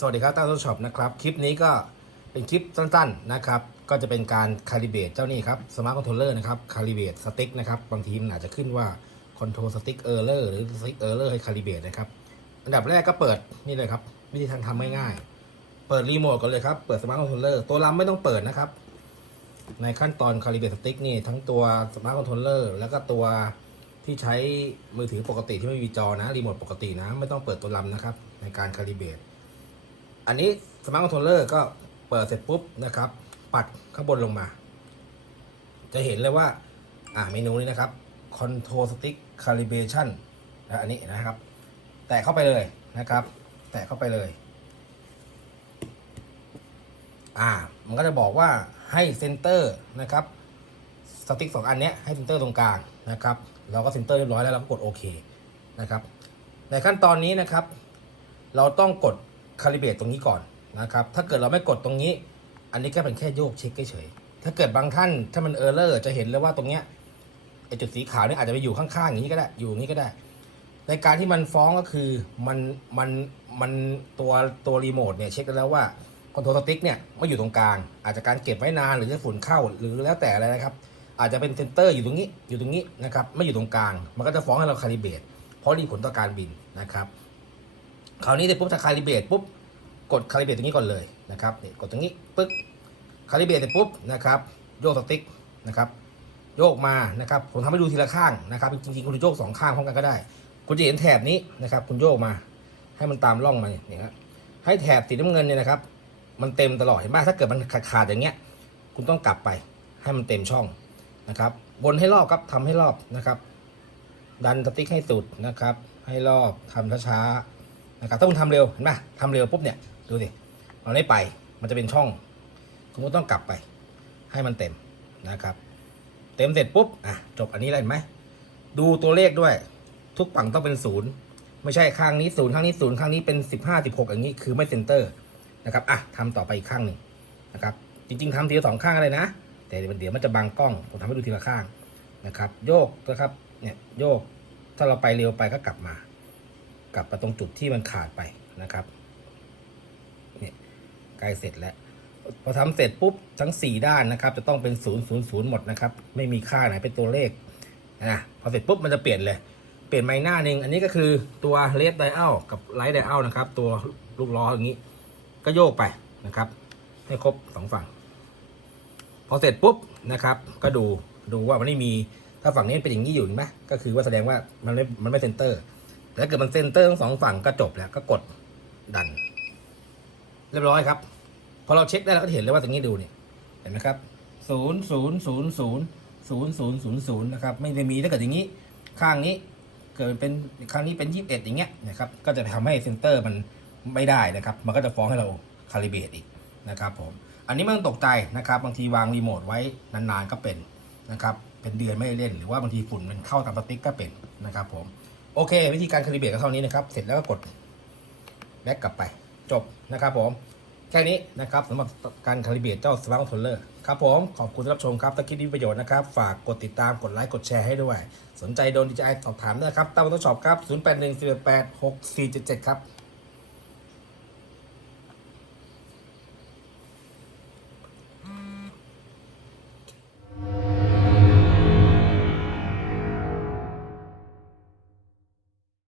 สวัสดีครับต้าโตช็อปนะครับคลิปนี้ก็เป็นคลิปสั้นๆนะครับก็จะเป็นการคาลิเบตเจ้านี่ครับสมาร์ทคอนโทรลเลอร์นะครับคาลิเบตสติ๊กนะครับบางทีมันอาจจะขึ้นว่าคอนโทรลสติ๊กเออร์เลอร์หรือสติ๊กเออร์เลอร์ให้คาลิเบตนะครับอันดับแรกก็เปิดนี่เลยครับวิธีทางทำง่ายๆเปิดรีโมทก่อนเลยครับเปิดสมาร์ทคอนโทรลเลอร์ตัวลำไม่ต้องเปิดนะครับ ในขั้นตอนคาลิเบตสติ๊กนี่ทั้งตัวสมาร์ทคอนโทรลเลอร์แล้วก็ตัวที่ใช้มือถือปกติที่ไม่มีจอนะรีโมทปกตินะ ไม่ต้องเปิดตัวลำนะครับในการคาลิเบต อันนี้สมาร์ทคอนโทรลเลอร์ก็เปิดเสร็จปุ๊บนะครับ ปัดข้างบนลงมา จะเห็นเลยว่า อ่าเมนูนี้นะครับ Control Stick Calibration นะอันนี้นะครับ แตะเข้าไปเลยนะครับ แตะเข้าไปเลย อ่า มันก็จะบอกว่าให้เซนเตอร์นะครับสติ๊กสองอันนี้ให้เซนเตอร์ตรงกลางนะครับ เราก็เซนเตอร์เรียบร้อยแล้วเราก็กดโอเคนะครับ ในขั้นตอนนี้นะครับ เราต้องกด คาลิเบตตรงนี้ก่อนนะครับ ถ้าเกิดเราไม่กดตรงนี้ อันนี้ก็เป็นแค่โยกเช็คเฉยๆถ้าเกิดบางท่านถ้ามันเออร์เลอร์จะเห็นเลยว่าตรงเนี้ยไอจุดสีขาวเนี่ยอาจจะไปอยู่ข้างๆอย่างนี้ก็ได้อยู่นี้ก็ได้ ในการที่มันฟ้องก็คือมันมันมันตัวตัวรีโมทเนี่ยเช็คแล้วว่าคอนโทรลสติ๊กเนี่ยไม่อยู่ตรงกลาง อาจจะการเก็บไว้นานหรือจะฝุ่นเข้าหรือแล้วแต่อะไรนะครับ อาจจะเป็นเซนเตอร์อยู่ตรงนี้อยู่ตรงนี้นะครับไม่อยู่ตรงกลาง มันก็จะฟ้องให้เราคาลิเบตเพราะรีผลต่อการบินนะครับ คราวนี้เสร็จปุ๊บถ้าคาลิเบตปุ๊บกดคาลิเบตตรงนี้ก่อนเลยนะครับเนี่ยกดตรงนี้ปึ๊กคาลิเบตเสร็จปุ๊บนะครับโยกสติ๊กนะครับโยกมานะครับผมทำให้ดูทีละข้างนะครับจริงๆคุณโยกสองข้างพร้อมกันก็ได้ คุณจะเห็นแถบนี้นะครับ คุณโยกมาให้มันตามร่องมาเนี่ยนะให้แถบสีน้ำเงินเนี่ยนะครับ มันเต็มตลอดเห็นไหมถ้าเกิดมันขาดอย่างเงี้ย คุณต้องกลับไปให้มันเต็มช่องนะครับวนให้รอบครับทำให้รอบนะครับ ดันสติ๊กให้สุดนะครับ ให้รอบทำช้าๆ นะครับถ้าคุณทำเร็วเห็นไหมทำเร็วปุ๊บเนี่ยดูสิมันไม่ไปมันจะเป็นช่อง คุณก็ต้องกลับไป ให้มันเต็มนะครับ เต็มเสร็จปุ๊บอะจบอันนี้แล้วเห็นไหมดูตัวเลขด้วย ทุกฝั่งต้องเป็นศูนย์ไม่ใช่ข้างนี้ศูนย์ข้างนี้ศูนย์ข้างนี้เป็นสิบห้าสิบหกอย่างนี้คือไม่เซนเตอร์นะครับอะทำต่อไปอีกข้างหนึ่งนะครับจริง ๆทำทีละสองข้างก็เลยนะ แต่เดี๋ยวมันจะบังกล้องผมทำให้ดูทีละข้างนะครับ โยกนะครับเนี่ยโยกถ้าเราไปเร็วไปก็กลับมา กลับมาตรงจุดที่มันขาดไปนะครับเนี่ยใกล้เสร็จแล้ว พอทำเสร็จปุ๊บทั้ง 4 ด้านนะครับ จะต้องเป็น0 0 0หมดนะครับ ไม่มีค่าไหนเป็นตัวเลขนะพอเสร็จปุ๊บมันจะเปลี่ยนเลย เปลี่ยนไม้หน้าหนึ่งอันนี้ก็คือตัวเลสไดอัลกับไลท์ไดอัลนะครับ ตัวลูกล้ออย่างนี้ ก็โยกไปนะครับ ให้ครบสองฝั่ง พอเสร็จปุ๊บนะครับ ก็ดูดูว่ามันไม่มีถ้าฝั่งนี้เป็นอย่างนี้อยู่เห็นไหมก็คือว่าแสดงว่ามันไม่มันไม่เซนเตอร์ ถ้าเกิดมันเซนเตอร์ทั้งสองฝั่งก็จบแล้วก็กดดัน เรียบร้อยครับ พอเราเช็คได้เราก็เห็นเลยว่าตรงนี้ดูเนี่ยเห็นไหมครับศูนย์ศูนย์ศูนย์ศูนย์ศูนย์ศูนย์ศูนย์ศูนย์นะครับไม่ได้มีถ้าเกิดอย่างนี้ข้างนี้เกิดเป็นข้างนี้เป็นยี่สิบเอ็ดอย่างเงี้ยนะครับก็จะทำให้เซนเตอร์มันไม่ได้นะครับ มันก็จะฟ้องให้เราคาลิเบตอีกนะครับผมอันนี้ไม่ต้องตกใจนะครับบางทีวางรีโมทไว้นานๆก็เป็นนะครับเป็นเดือนไม่ได้เล่นหรือว่าบางทีฝุ่นมันเข้าตามสติ๊กก็เป็นนะครับผม โอเค วิธีการคาลิเบตก็เท่านี้นะครับ เสร็จแล้วก็กดแบ็กกลับไปจบนะครับผม แค่นี้นะครับสำหรับการคาลิเบตเจ้าสปาร์ทคอนโทรลเลอร์ครับผมขอบคุณที่รับชมครับถ้าคลิปนี้ประโยชน์นะครับ ฝากกดติดตามกดไลค์กดแชร์ให้ด้วย สนใจโดนดีเจไอสอบถามด้วยนะครับตั้งวัตถุช็อปครับ 0 8 1 4 8 6 4 7 7 ครับ